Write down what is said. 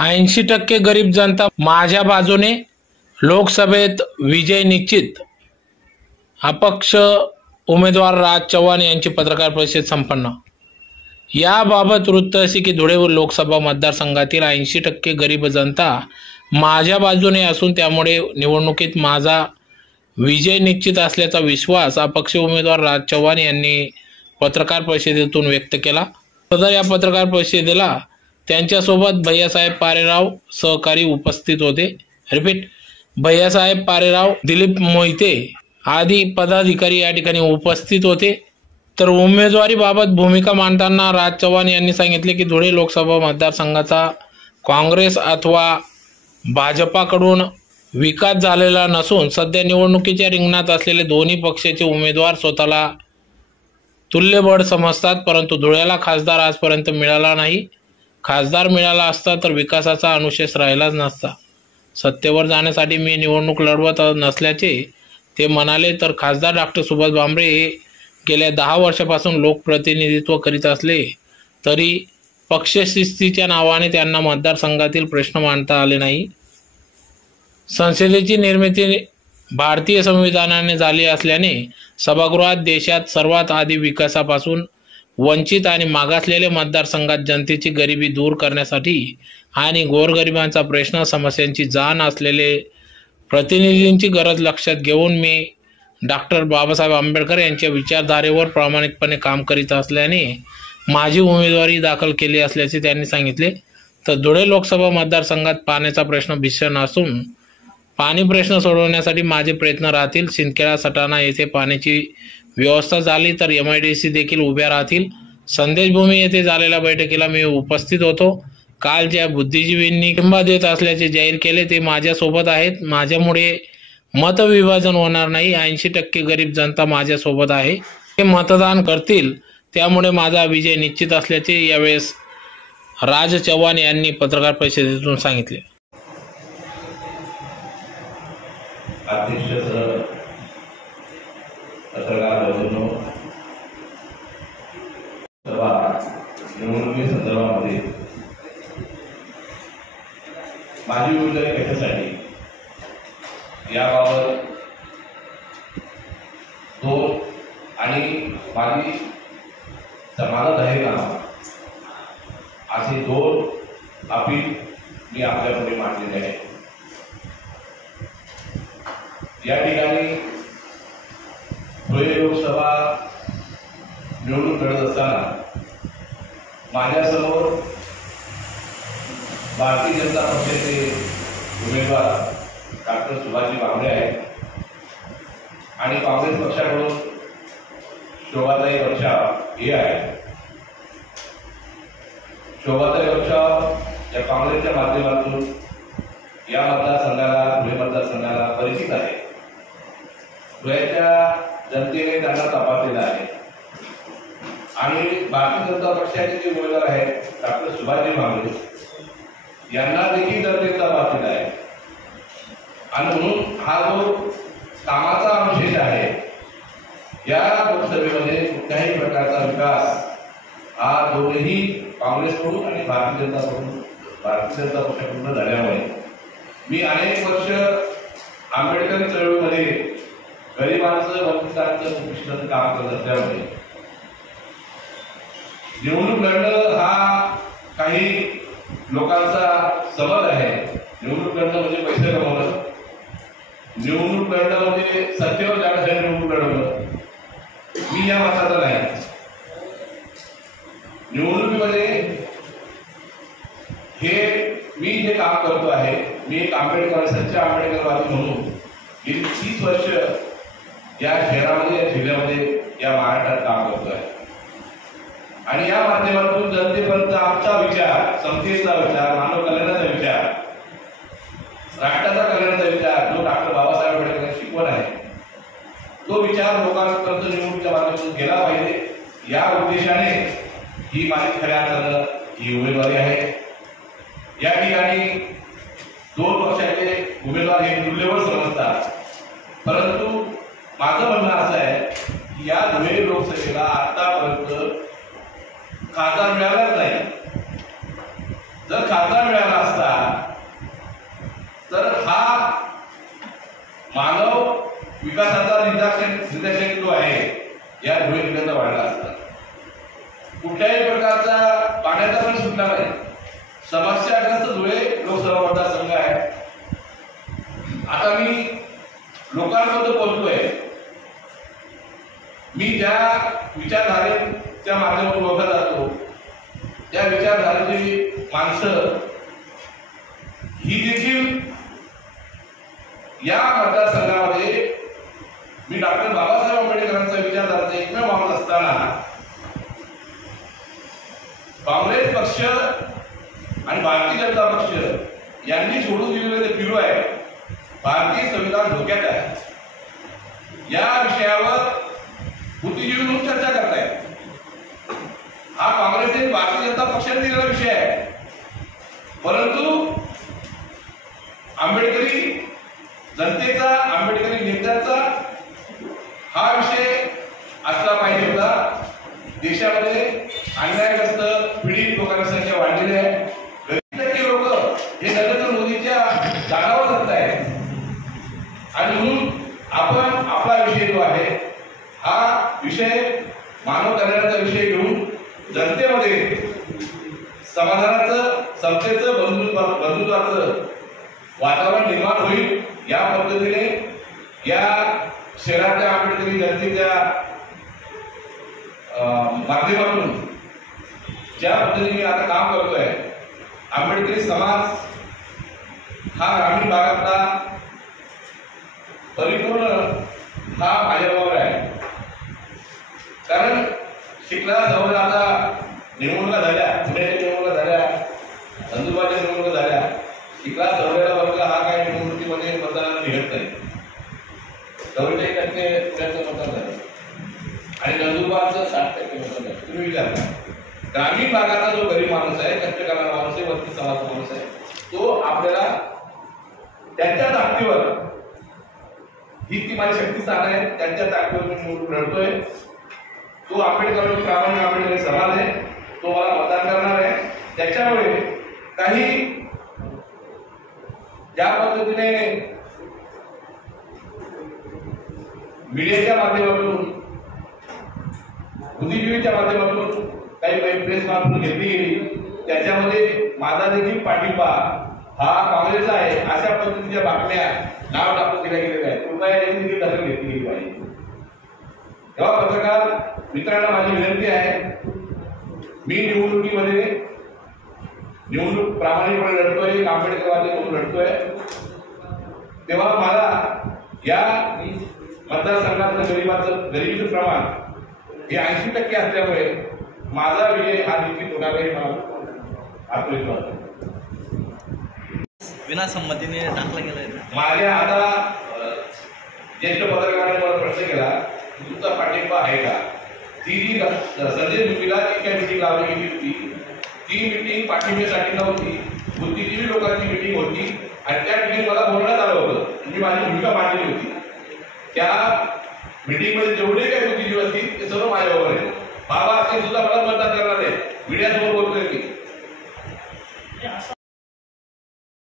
ऐंशी टक्के गरीब जनता माझ्या बाजूने लोकसभेत विजय निश्चित. अपक्ष उमेदवार राज चव्हाण यांची पत्रकार परिषद संपन्न. याबाबत वृत्त असे की धुळे लोकसभा मतदारसंघातील ऐंशी टक्के गरीब जनता माझ्या बाजूने असून त्यामुळे निवडणुकीत माझा विजय निश्चित असल्याचा विश्वास अपक्ष उमेदवार राज चव्हाण यांनी पत्रकार परिषदेतून व्यक्त केला. सदर या पत्रकार परिषदेला त्यांच्यासोबत भैयासाहेब पारेराव सहकारी उपस्थित होते. रिपीट भैयासाहेब पारेराव दिलीप मोहिते आदी पदाधिकारी या ठिकाणी उपस्थित होते. तर उमेदवारीबाबत भूमिका मांडताना राज चव्हाण यांनी सांगितले की धुळे लोकसभा मतदारसंघाचा काँग्रेस अथवा भाजपाकडून विकास झालेला नसून सध्या निवडणुकीच्या रिंगणात असलेले दोन्ही पक्षाचे उमेदवार स्वतःला तुल्यबळ समजतात परंतु धुळ्याला खासदार आजपर्यंत मिळाला नाही. खासदार मिळाला असता तर विकासाचा अनुशेष राहिलाच नसता. सत्तेवर जाण्यासाठी मी निवडणूक लढवत नसल्याचे ते म्हणाले तर खासदार डॉक्टर सुभाष भामरे हे गेल्या दहा वर्षापासून लोकप्रतिनिधित्व करीत असले तरी पक्षशिस्तीच्या नावाने त्यांना मतदारसंघातील प्रश्न मांडता आले नाही. संसदेची निर्मिती भारतीय संविधानाने झाली असल्याने सभागृहात देशात सर्वात आधी विकासापासून वंचित आणि मागासलेले मतदारसंघात जनतेची गरिबी दूर करण्यासाठी आणि गोरगरिबांचा प्रश्न समस्यांची जाण असलेले प्रतिनिधींची गरज लक्षात घेऊन मी डॉक्टर बाबासाहेब आंबेडकर यांच्या विचारधारेवर प्रामाणिकपणे काम करीत असल्याने माझी उमेदवारी दाखल केली असल्याचे त्यांनी सांगितले. तर धुळे लोकसभा मतदारसंघात पाण्याचा प्रश्न भीषण असून पाणी प्रश्न सोडवण्यासाठी माझे प्रयत्न राहतील. सिंदखेडा सटाणा येथे पाण्याची व्यवस्था झाली तर एम आय डी सी देखील उभ्या राहतील. संदेशभूमी येथे झालेल्या बैठकीला मी उपस्थित होतो. काल ज्या बुद्धिजीवींनी किंबा देत असल्याचे जाहीर केले ते माझ्यासोबत आहेत. माझ्यामुळे मतविभाजन होणार नाही. ऐंशी टक्के गरीब जनता माझ्यासोबत आहे. ते मतदान करतील. त्यामुळे माझा विजय निश्चित असल्याचे यावेळेस राज चव्हाण यांनी पत्रकार परिषदेतून सांगितले. अध्यक्ष सर पत्रकार सभा निवडणुकी संदर्भामध्ये माझी उमेदवारी कशासाठी याबाबत दोन आणि माझी समानच आहे का? असे दोन अपील मी आपल्यापुढे मांडलेले आहे या ठिकाणी धुळे लोकसभा निवडणूक करत असताना माझ्यासमोर भारतीय जनता पक्षाचे उमेदवार डॉक्टर सुभाषजी बांगडे आहेत. आणि काँग्रेस पक्षाकडून शोभाताई पक्षा हे आहे शोभाताई पक्षा या काँग्रेसच्या माध्यमातून या मतदारसंघाला धुळे मतदारसंघाला परिचित आहे धुळ्याच्या जनतेने त्यांना तपासलेला आहे. आणि भारतीय जनता पक्षाचे जे उमेदवार आहेत डॉक्टर सुभाषजी भामरे यांना देखील जनतेने तपासलेला आहे. आणि म्हणून हा जो कामाचा अंशेष आहे या लोकसभेमध्ये कुठल्याही प्रकारचा विकास हा दोन्ही काँग्रेसकडून आणि भारतीय जनताकडून भारतीय जनता पक्षाकडून झाल्यामुळे मी अनेक वर्ष आंबेडकर चळवळीमध्ये गरिबांचं वंचितांचं उद्दिष्टाचं काम करत असल्यामुळे निवडणूक लढणं हा काही लोकांचा समज आहे. निवडणूक लढणं म्हणजे पैसे कमावणं. निवडणूक लढणं म्हणजे सत्तेवर जाण्यासाठी निवडणूक लढवणं. मी या मताचा नाही. निवडणुकीमध्ये हे मी जे काम करतो आहे मी एक आंबेडकर सच्चा आंबेडकरवादी म्हणून गेली तीस वर्ष या शहरामध्ये या जिल्ह्यामध्ये या महाराष्ट्रात काम करतो आहे आणि या माध्यमातून जनतेपर्यंत आमचा विचार संस्थेचा विचार मानव कल्याणाचा विचार राष्ट्राचा कल्याणाचा विचार जो डॉक्टर बाबासाहेब आंबेडकर शिकवण आहे तो विचार लोकांपर्यंत निवडणुकीच्या माध्यमातून गेला पाहिजे. या उद्देशाने ही माझी खऱ्या अर्थानं ही उमेदवारी आहे. या ठिकाणी दोन पक्षाचे उमेदवार हे दुर्लेवर समजतात. परंतु माझं म्हणणं असं आहे की या धुळे लोकसभेला आतापर्यंत खासदार मिळालाच नाही. जर खासदार मिळाला असता तर हा मानव विकासाचा निर्देशक जो आहे या धुळे वाढला असता. कुठल्याही प्रकारचा पाण्याचा पण सुटला नाही. समस्याग्रस्त धुळे लोकसभा मतदारसंघ आहे. आता मी लोकांपर्यंत बोलतोय. मी ज्या विचारधारेत त्या माध्यमातून ओळखला जातो. त्या विचारधारेची माणसं ही देखील या मतदारसंघामध्ये मी डॉक्टर बाबासाहेब आंबेडकरांचा विचारधाराचा एकमेव माणूस असताना काँग्रेस पक्ष आणि भारतीय जनता पक्ष यांनी सोडून दिलेलं ते पिलू आहे भारतीय संविधान धोक्यात आहे. या विषयावर बुद्धिजीवी म्हणून चर्चा करताय हा काँग्रेस आणि भारतीय जनता पक्षाने दिलेला विषय आहे. परंतु आंबेडकर जनतेचा आंबेडकरी नेत्यांचा हा विषय असला पाहिजे होता देशामध्ये अन्यायग्रस्त पीडित लोकांची संख्या वाढलेली आहे गरीब टक्के लोक हे नरेंद्र मोदीच्या जागावर जात आहेत आणि म्हणून आपण आपला विषय जो आहे हा विषय मानव कल्याणाचा विषय घेऊन जनतेमध्ये समाधानाचं समतेचं बंधुत्व बंधुत्वाचं वातावरण निर्माण होईल या पद्धतीने या शहराच्या आंबेडकरी जनतेच्या माध्यमातून ज्या पद्धतीने मी आता काम करतोय आंबेडकरी समाज हा ग्रामीण भागातला परिपूर्ण हा माझ्याबरोबर आहे. कारण शिकला जवळ आता निवडणुका झाल्या पुण्याच्या निवडणुका झाल्या नंदुरबारच्या निवडणुका झाल्या शिकला जवळला वर्ग हा काय निवडणुकीमध्ये मतदान निघत नाही जवळचे एक टक्के पुण्याचं मतदान झालं आणि नंदुरबारचं साठ टक्के वेगळी झालं ग्रामीण भागाचा जो गरीब माणूस आहे कष्ट माणूस आहे वरती समाज माणूस आहे तो आपल्याला त्यांच्या ताकदीवर ही ती माझी शक्ती स्थान आहे त्यांच्या ताकदीवर मी निवडून लढतोय. तो आंबेडकर प्रामाणिक आंबेडकर समाज आहे तो मला मतदान करणार आहे. त्याच्यामुळे काही ज्या पद्धतीने मीडियाच्या माध्यमातून बुद्धिजीवीच्या माध्यमातून काही काही प्रेस कॉन्फरन्स घेतली गेली. त्याच्यामध्ये माझा देखील पाठिंबा हा काँग्रेसला आहे अशा पद्धतीच्या बातम्या नाव टाकून दिल्या गेलेल्या आहेत. कृपया यांनी देखील दखल घेतली गेली पाहिजे. तेव्हा पत्रकार मित्रांना माझी विनंती आहे मी निवडणुकीमध्ये निवडणूक प्रामाणिकपणे लढतोय आंबेडकरवादी म्हणून लढतोय. तेव्हा मला या मतदारसंघातलं गरिबाचं गरिबीचं प्रमाण हे ऐंशी टक्के असल्यामुळे माझा विजय हा निश्चित होणार आहे. मला आत्मविश्वास. विनासंमतीने टाकला गेलाय माझ्या आता ज्येष्ठ पत्रकाराने मला प्रश्न केला तुमचा पाठिंबा आहे का? ती संजय मुंबईला जी काही मिटिंग लावली गेली होती. ती मिटिंग पाठिंब्यासाठी नव्हती. बुद्धिजीवी लोकांची मिटिंग होती. आणि त्या मिटिंग मला बोलण्यात आलं होतं. मी माझी भूमिका मांडली होती. त्या मीटिंगमध्ये जेवढे काही बुद्धिजीव असतील ते सर्व माझ्यावर आहे बाबा असतील सुद्धा मला मतदान करणार आहे मीडियासमोर बोलतोय मी.